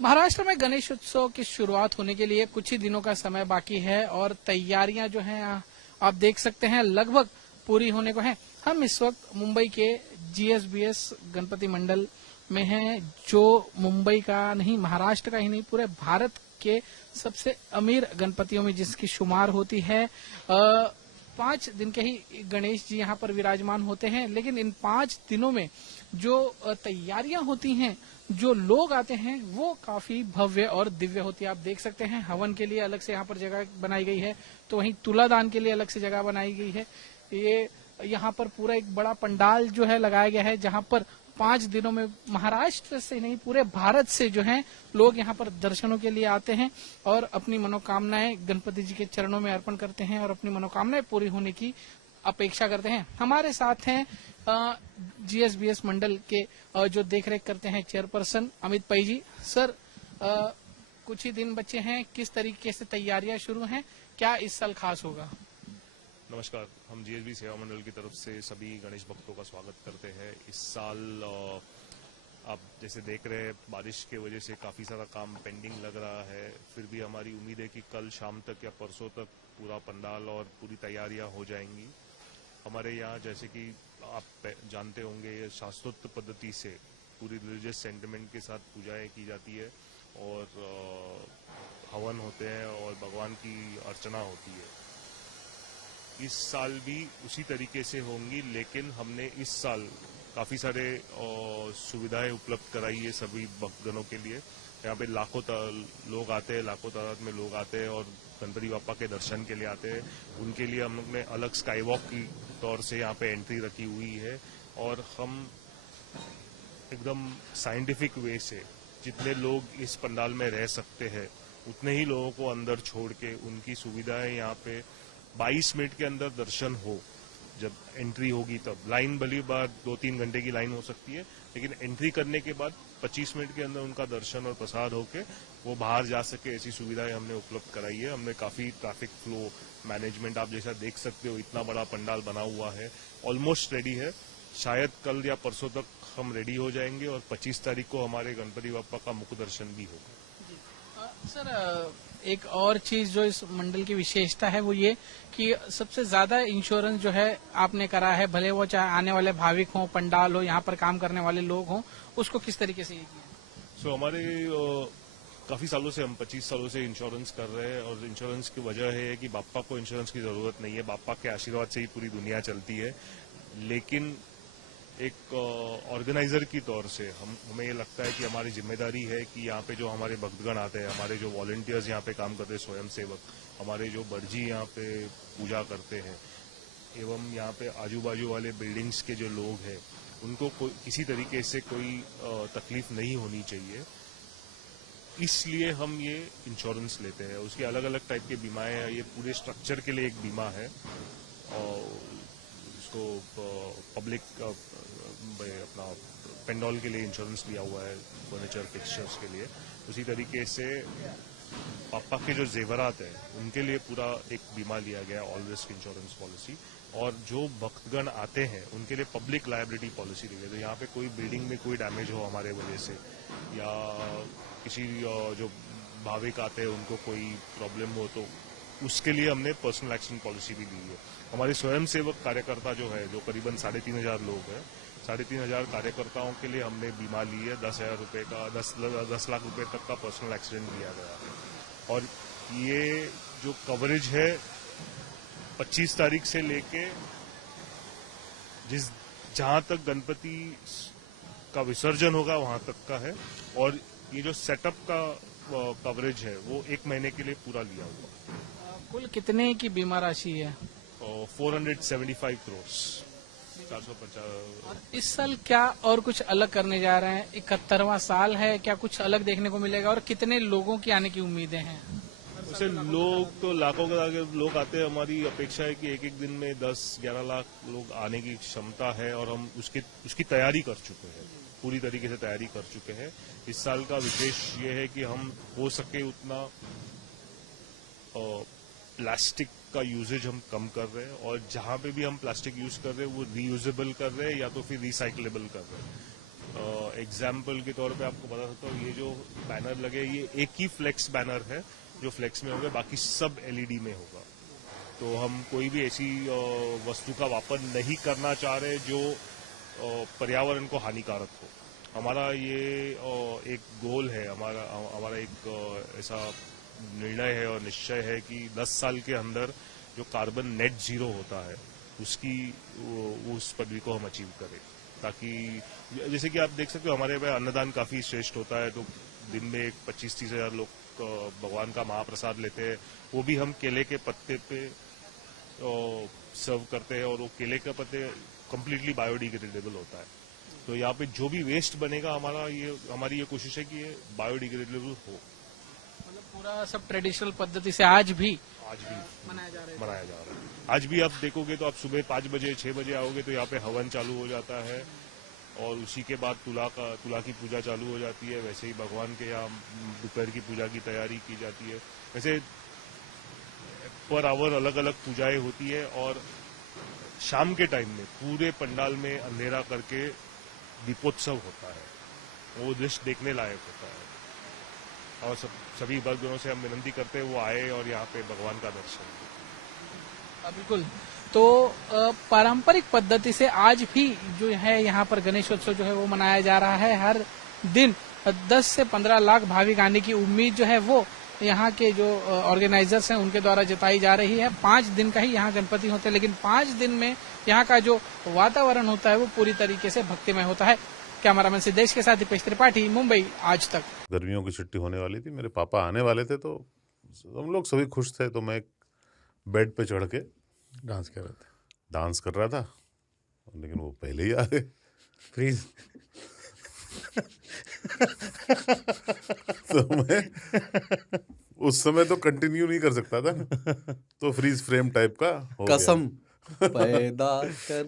महाराष्ट्र में गणेश उत्सव की शुरुआत होने के लिए कुछ ही दिनों का समय बाकी है और तैयारियां जो हैं आप देख सकते हैं लगभग पूरी होने को हैं। हम इस वक्त मुंबई के जीएसबीएस गणपति मंडल में हैं, जो मुंबई का नहीं, महाराष्ट्र का ही नहीं, पूरे भारत के सबसे अमीर गणपतियों में जिसकी शुमार होती है। 5 दिन के ही गणेश जी यहाँ पर विराजमान होते हैं, लेकिन इन 5 दिनों में जो तैयारियां होती हैं, जो लोग आते हैं, वो काफी भव्य और दिव्य होती है। आप देख सकते हैं हवन के लिए अलग से यहाँ पर जगह बनाई गई है, तो वहीं तुलादान के लिए अलग से जगह बनाई गई है। ये यहाँ पर पूरा एक बड़ा पंडाल जो है लगाया गया है, जहाँ पर 5 दिनों में महाराष्ट्र से नहीं पूरे भारत से जो हैं लोग यहाँ पर दर्शनों के लिए आते हैं और अपनी मनोकामनाएं गणपति जी के चरणों में अर्पण करते हैं और अपनी मनोकामनाएं पूरी होने की अपेक्षा करते हैं। हमारे साथ हैं जीएसबीएस मंडल के जो देखरेख करते हैं चेयरपर्सन अमित पै जी। सर, कुछ ही दिन बचे हैं, किस तरीके से तैयारियां शुरू हैं, क्या इस साल खास होगा? नमस्कार, हम जीएसबी सेवा मंडल की तरफ से सभी गणेश भक्तों का स्वागत करते हैं। इस साल आप जैसे देख रहे हैं बारिश की वजह से काफ़ी सारा काम पेंडिंग लग रहा है, फिर भी हमारी उम्मीद है कि कल शाम तक या परसों तक पूरा पंडाल और पूरी तैयारियां हो जाएंगी। हमारे यहाँ जैसे कि आप जानते होंगे, ये शास्त्रोक्त पद्धति से पूरी रिलीजियस सेंटिमेंट के साथ पूजाएं की जाती है और हवन होते हैं और भगवान की अर्चना होती है। इस साल भी उसी तरीके से होंगी, लेकिन हमने इस साल काफ़ी सारे सुविधाएं उपलब्ध कराई है सभी भक्तगणों के लिए। यहाँ पे लाखों लोग आते हैं, लाखों तादाद में लोग आते हैं और गणपति बापा के दर्शन के लिए आते हैं। उनके लिए हम लोग ने अलग स्काई वॉक की तौर से यहाँ पे एंट्री रखी हुई है और हम एकदम साइंटिफिक वे से जितने लोग इस पंडाल में रह सकते हैं उतने ही लोगों को अंदर छोड़ के उनकी सुविधाएं यहाँ पे 22 मिनट के अंदर दर्शन हो। जब एंट्री होगी तब लाइन भली बार 2-3 घंटे की लाइन हो सकती है, लेकिन एंट्री करने के बाद 25 मिनट के अंदर उनका दर्शन और प्रसाद होके वो बाहर जा सके, ऐसी सुविधाएं हमने उपलब्ध कराई है। हमने काफी ट्रैफिक फ्लो मैनेजमेंट, आप जैसा देख सकते हो, इतना बड़ा पंडाल बना हुआ है, ऑलमोस्ट रेडी है। शायद कल या परसों तक हम रेडी हो जाएंगे और 25 तारीख को हमारे गणपति बापा का मुख दर्शन भी होगा। सर, एक और चीज जो इस मंडल की विशेषता है वो ये कि सबसे ज्यादा इंश्योरेंस जो है आपने करा है, भले वो चाहे आने वाले भाविक हों, पंडाल हो, यहाँ पर काम करने वाले लोग हों, उसको किस तरीके से ये किया? हमारे काफी सालों से, हम 25 सालों से इंश्योरेंस कर रहे हैं और इंश्योरेंस की वजह है कि बापा को इंश्योरेंस की जरूरत नहीं है, बापा के आशीर्वाद से ही पूरी दुनिया चलती है। लेकिन एक ऑर्गेनाइजर की तौर से हमें ये लगता है कि हमारी जिम्मेदारी है कि यहाँ पे जो हमारे भक्तगण आते हैं, हमारे जो वॉलंटियर्स यहाँ पे काम करते हैं, स्वयंसेवक, हमारे जो बड़जी यहाँ पे पूजा करते हैं, एवं यहाँ पे आजू बाजू वाले बिल्डिंग्स के जो लोग हैं, उनको किसी तरीके से कोई तकलीफ नहीं होनी चाहिए। इसलिए हम ये इंश्योरेंस लेते हैं। उसकी अलग अलग टाइप के बीमाएं हैं। ये पूरे स्ट्रक्चर के लिए एक बीमा है और इसको पब्लिक अपना पेंडॉल के लिए इंश्योरेंस लिया हुआ है, फर्नीचर फिक्सचर्स के लिए। उसी तरीके से पापा के जो जेवरात है उनके लिए पूरा एक बीमा लिया गया, ऑल रिस्क इंश्योरेंस पॉलिसी। और जो भक्तगण आते हैं उनके लिए पब्लिक लायबिलिटी पॉलिसी ली गई। तो यहाँ पे कोई बिल्डिंग में कोई डैमेज हो हमारे वजह से, या किसी जो भाविक आते हैं उनको कोई प्रॉब्लम हो, तो उसके लिए हमने पर्सनल एक्शन पॉलिसी भी ली है। हमारे स्वयंसेवक कार्यकर्ता जो है, जो करीबन 3,500 लोग हैं, 3,500 कार्यकर्ताओं के लिए हमने बीमा ली है। 10,000 रुपए का, 10 लाख रुपए तक का पर्सनल एक्सीडेंट लिया गया है। और ये जो कवरेज है 25 तारीख से लेके जहां तक गणपति का विसर्जन होगा वहां तक का है। और ये जो सेटअप का कवरेज है वो 1 महीने के लिए पूरा लिया हुआ। कुल कितने की बीमा राशि है? 475 करोड़, 450। और इस साल क्या और कुछ अलग करने जा रहे हैं? 71वां साल है, क्या कुछ अलग देखने को मिलेगा और कितने लोगों की आने की उम्मीदें हैं? वैसे लोग तो लाखों के लोग आते हैं। हमारी अपेक्षा है कि एक दिन में 10-11 लाख लोग आने की क्षमता है और हम उसकी तैयारी कर चुके हैं, पूरी तरीके से तैयारी कर चुके हैं। इस साल का विशेष ये है कि हम हो सके उतना प्लास्टिक का यूजेज हम कम कर रहे हैं और जहां पे भी हम प्लास्टिक यूज कर रहे हैं वो रीयूजेबल कर रहे हैं या तो फिर रिसाइक्लेबल कर रहे हैं। एग्जाम्पल के तौर पे आपको बता सकता हूँ, ये जो बैनर लगे ये एक ही फ्लेक्स बैनर है जो फ्लेक्स में होगा, बाकी सब एलईडी में होगा। तो हम कोई भी ऐसी वस्तु का वापर नहीं करना चाह रहे जो पर्यावरण को हानिकारक हो। हमारा ये एक गोल है, हमारा एक ऐसा निर्णय है और निश्चय है कि 10 साल के अंदर जो कार्बन नेट जीरो होता है उस पदवी को हम अचीव करें, ताकि जैसे कि आप देख सकते हो हमारे यहाँ अन्नदान काफी श्रेष्ठ होता है। तो दिन में 25-30 हजार लोग भगवान का महाप्रसाद लेते हैं, वो भी हम केले के पत्ते पे सर्व करते हैं, और वो केले का पत्ते कम्प्लीटली बायोडिग्रेडेबल होता है। तो यहाँ पे जो भी वेस्ट बनेगा हमारी ये कोशिश है कि ये बायोडिग्रेडेबल हो। मतलब पूरा सब ट्रेडिशनल पद्धति से आज भी मनाया जा रहा है। आज भी आप देखोगे तो आप सुबह 5 बजे 6 बजे आओगे तो यहाँ पे हवन चालू हो जाता है, और उसी के बाद तुला की पूजा चालू हो जाती है। वैसे ही भगवान के यहाँ दोपहर की पूजा की तैयारी की जाती है। वैसे पर आवर अलग अलग पूजाएं होती है, और शाम के टाइम में पूरे पंडाल में अंधेरा करके दीपोत्सव होता है। वो दृश्य देखने लायक होता है, और सभी भक्तजनों से हम विनती करते हैं वो आए और यहाँ पे भगवान का दर्शन करें। बिल्कुल। तो पारंपरिक पद्धति से आज भी जो है यहाँ पर गणेशोत्सव जो है वो मनाया जा रहा है। हर दिन 10 से 15 लाख भाविक आने की उम्मीद जो है वो यहाँ के जो ऑर्गेनाइजर्स हैं उनके द्वारा जताई जा रही है। 5 दिन का ही यहाँ गणपति होते हैं, लेकिन 5 दिन में यहाँ का जो वातावरण होता है वो पूरी तरीके से भक्तिमय होता है। कैमरामैन सिद्धेश के साथ दीपेश त्रिपाठी, मुंबई, आज तक। गर्मियों की छुट्टी होने वाली थी, मेरे पापा आने वाले थे, तो हम लोग सभी खुश थे। तो मैं एक बेड पे चढ़ के डांस कर रहा था, लेकिन वो पहले ही आ गए। फ्रीज। तो मैं उस समय तो कंटिन्यू नहीं कर सकता था ना, तो फ्रीज फ्रेम टाइप का हो गया। कसम पैदा कर